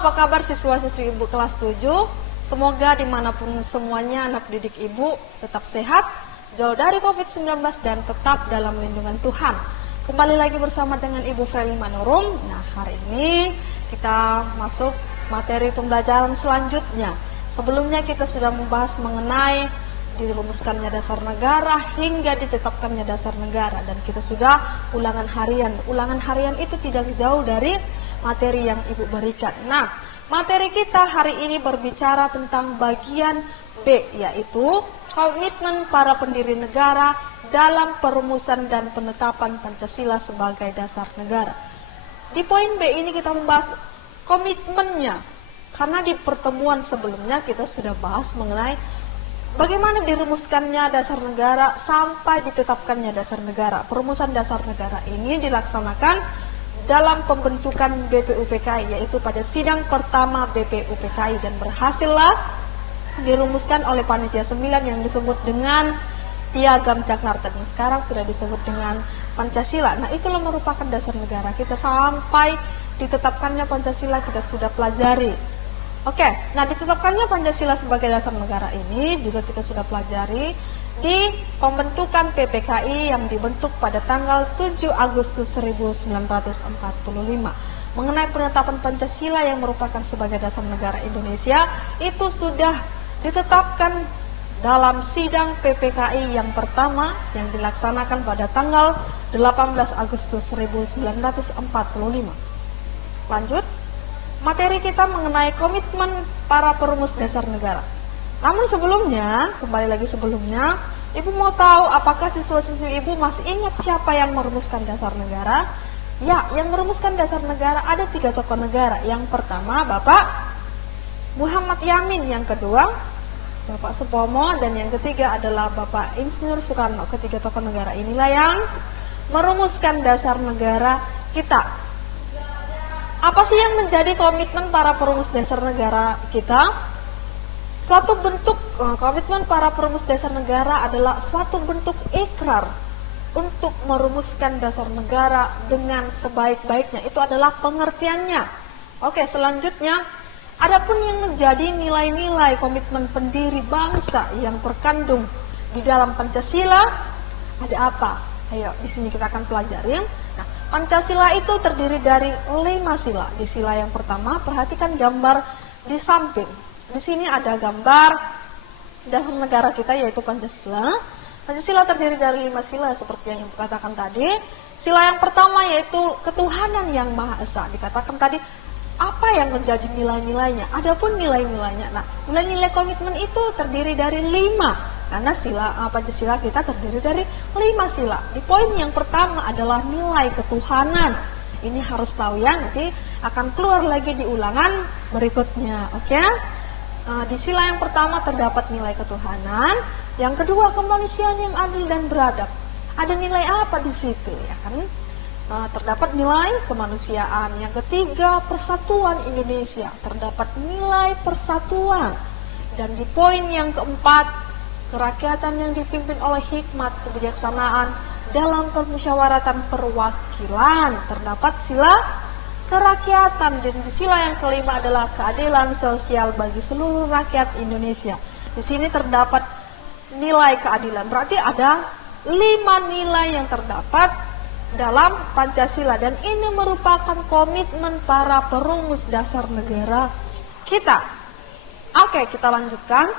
apa kabar siswa-siswi Ibu kelas 7? Semoga dimanapun semuanya anak didik Ibu tetap sehat, jauh dari COVID-19 dan tetap dalam lindungan Tuhan. Kembali lagi bersama dengan Ibu Freli Manurum. Nah, hari ini kita masuk materi pembelajaran selanjutnya. Sebelumnya kita sudah membahas mengenai dirumuskannya dasar negara hingga ditetapkannya dasar negara, dan kita sudah ulangan harian. Ulangan harian itu tidak jauh dari materi yang Ibu berikan. Nah, materi kita hari ini berbicara tentang bagian B, yaitu komitmen para pendiri negara dalam perumusan dan penetapan Pancasila sebagai dasar negara. Di poin B ini kita membahas komitmennya, karena di pertemuan sebelumnya kita sudah bahas mengenai bagaimana dirumuskannya dasar negara sampai ditetapkannya dasar negara. Perumusan dasar negara ini dilaksanakan dalam pembentukan BPUPKI, yaitu pada sidang pertama BPUPKI, dan berhasillah dirumuskan oleh Panitia 9 yang disebut dengan Piagam Jakarta, dan sekarang sudah disebut dengan Pancasila. Nah, itulah merupakan dasar negara kita sampai ditetapkannya Pancasila kita sudah pelajari. Oke, nah ditetapkannya Pancasila sebagai dasar negara ini juga kita sudah pelajari di pembentukan PPKI yang dibentuk pada tanggal 7 Agustus 1945. Mengenai penetapan Pancasila yang merupakan sebagai dasar negara Indonesia, itu sudah ditetapkan dalam sidang PPKI yang pertama yang dilaksanakan pada tanggal 18 Agustus 1945. Lanjut, materi kita mengenai komitmen para perumus dasar negara. Namun sebelumnya, kembali lagi sebelumnya, Ibu mau tahu apakah siswa-siswi Ibu masih ingat siapa yang merumuskan dasar negara? Ya, yang merumuskan dasar negara ada 3 tokoh negara. Yang pertama Bapak Muhammad Yamin, yang kedua Bapak Supomo, dan yang ketiga adalah Bapak Insinyur Soekarno. Ketiga tokoh negara inilah yang merumuskan dasar negara kita. Apa sih yang menjadi komitmen para perumus dasar negara kita? Suatu bentuk komitmen para perumus dasar negara adalah suatu bentuk ikrar untuk merumuskan dasar negara dengan sebaik-baiknya. Itu adalah pengertiannya. Oke, selanjutnya, adapun yang menjadi nilai-nilai komitmen pendiri bangsa yang terkandung di dalam Pancasila, ada apa? Ayo, di sini kita akan pelajari. Nah, Pancasila itu terdiri dari 5 sila. Di sila yang pertama, perhatikan gambar di samping. Di sini ada gambar dasar negara kita, yaitu Pancasila. Pancasila terdiri dari 5 sila seperti yang Ibu katakan tadi. Sila yang pertama yaitu ketuhanan yang Maha Esa. Dikatakan tadi apa yang menjadi nilai-nilainya. Adapun nilai-nilainya, nah nilai-nilai komitmen itu terdiri dari 5. Karena Pancasila kita terdiri dari 5 sila. Di poin yang pertama adalah nilai ketuhanan. Ini harus tahu ya, nanti akan keluar lagi di ulangan berikutnya. Oke? Di sila yang pertama terdapat nilai ketuhanan, yang kedua kemanusiaan yang adil dan beradab. Ada nilai apa di situ ya kan? Terdapat nilai kemanusiaan. Yang ketiga persatuan Indonesia, terdapat nilai persatuan. Dan di poin yang keempat, kerakyatan yang dipimpin oleh hikmat kebijaksanaan dalam permusyawaratan perwakilan, terdapat sila kerakyatan. Dan di sila yang kelima adalah keadilan sosial bagi seluruh rakyat Indonesia. Di sini terdapat nilai keadilan. Berarti ada 5 nilai yang terdapat dalam Pancasila, dan ini merupakan komitmen para perumus dasar negara kita. Oke, kita lanjutkan.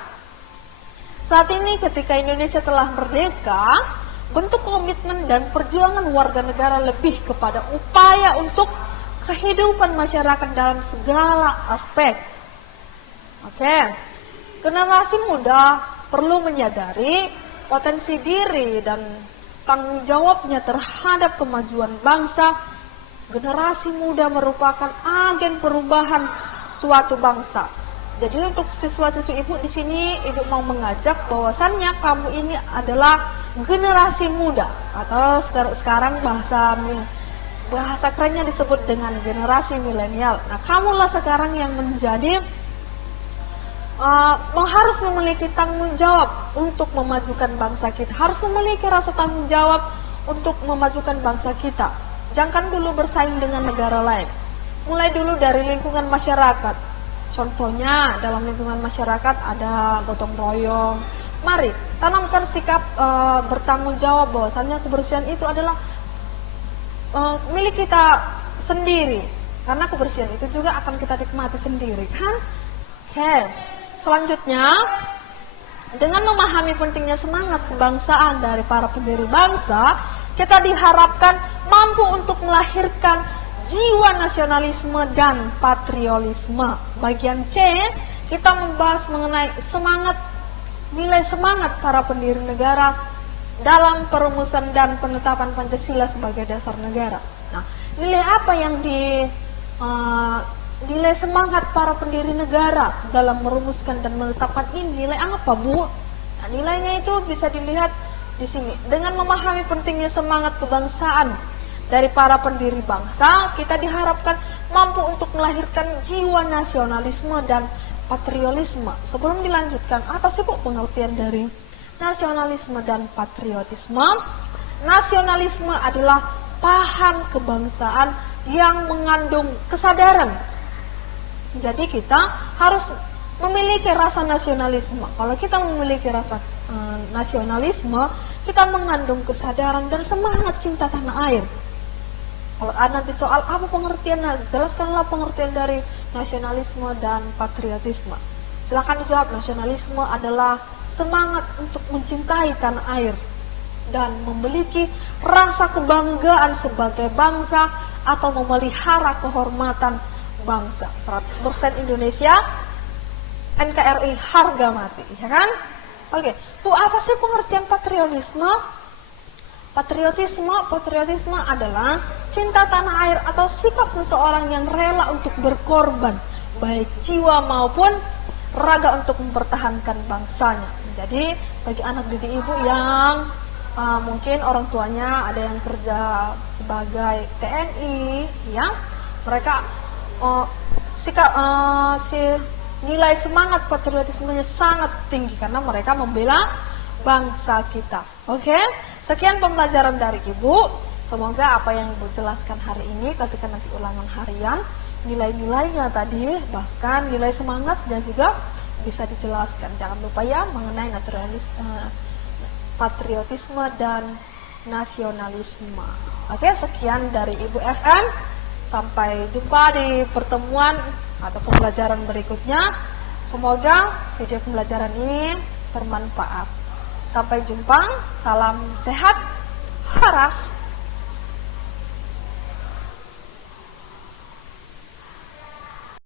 Saat ini ketika Indonesia telah merdeka, bentuk komitmen dan perjuangan warga negara lebih kepada upaya untuk kehidupan masyarakat dalam segala aspek. Oke, generasi muda perlu menyadari potensi diri dan tanggung jawabnya terhadap kemajuan bangsa. Generasi muda merupakan agen perubahan suatu bangsa. Jadi untuk siswa-siswi Ibu di sini, Ibu mau mengajak bahwasannya kamu ini adalah generasi muda, atau sekarang bahasa kerennya disebut dengan generasi milenial. Nah, kamulah sekarang yang menjadi harus memiliki tanggung jawab untuk memajukan bangsa kita. Harus memiliki rasa tanggung jawab untuk memajukan bangsa kita. Jangan dulu bersaing dengan negara lain. mulai dulu dari lingkungan masyarakat. Contohnya dalam lingkungan masyarakat ada gotong royong. Mari tanamkan sikap bertanggung jawab bahwasannya kebersihan itu adalah milik kita sendiri, karena kebersihan itu juga akan kita nikmati sendiri, kan? Oke, selanjutnya dengan memahami pentingnya semangat kebangsaan dari para pendiri bangsa, kita diharapkan mampu untuk melahirkan jiwa nasionalisme dan patriotisme. Bagian C, kita membahas mengenai nilai semangat para pendiri negara dalam perumusan dan penetapan Pancasila sebagai dasar negara. Nah, nilai apa yang nilai semangat para pendiri negara dalam merumuskan dan menetapkan ini? Nilai apa, Bu? Nah, nilainya itu bisa dilihat di sini. Dengan memahami pentingnya semangat kebangsaan dari para pendiri bangsa, kita diharapkan mampu untuk melahirkan jiwa nasionalisme dan patriotisme. Sebelum dilanjutkan, apa sih, Bu, pengertian dari nasionalisme dan patriotisme? Nasionalisme adalah paham kebangsaan yang mengandung kesadaran. Jadi kita harus memiliki rasa nasionalisme. Kalau kita memiliki rasa nasionalisme, kita mengandung kesadaran dan semangat cinta tanah air. Kalau nanti soal apa pengertian, jelaskanlah pengertian dari nasionalisme dan patriotisme. Silakan dijawab. Nasionalisme adalah semangat untuk mencintai tanah air dan memiliki rasa kebanggaan sebagai bangsa atau memelihara kehormatan bangsa. 100% Indonesia, NKRI harga mati, ya kan? Oke, Bu, apa sih pengertian patriotisme? Patriotisme adalah cinta tanah air atau sikap seseorang yang rela untuk berkorban, baik jiwa maupun raga untuk mempertahankan bangsanya. Jadi, bagi anak didik Ibu yang mungkin orang tuanya ada yang kerja sebagai TNI, ya, mereka nilai semangat patriotismenya sangat tinggi karena mereka membela bangsa kita. Oke, sekian pembelajaran dari Ibu. Semoga apa yang Ibu jelaskan hari ini ketika nanti ulangan harian, nilai-nilainya tadi, bahkan nilai semangatnya juga bisa dijelaskan. Jangan lupa ya mengenai patriotisme dan nasionalisme. Oke, sekian dari Ibu FM. Sampai jumpa di pertemuan atau pembelajaran berikutnya. Semoga video pembelajaran ini bermanfaat. Sampai jumpa, salam sehat, waras.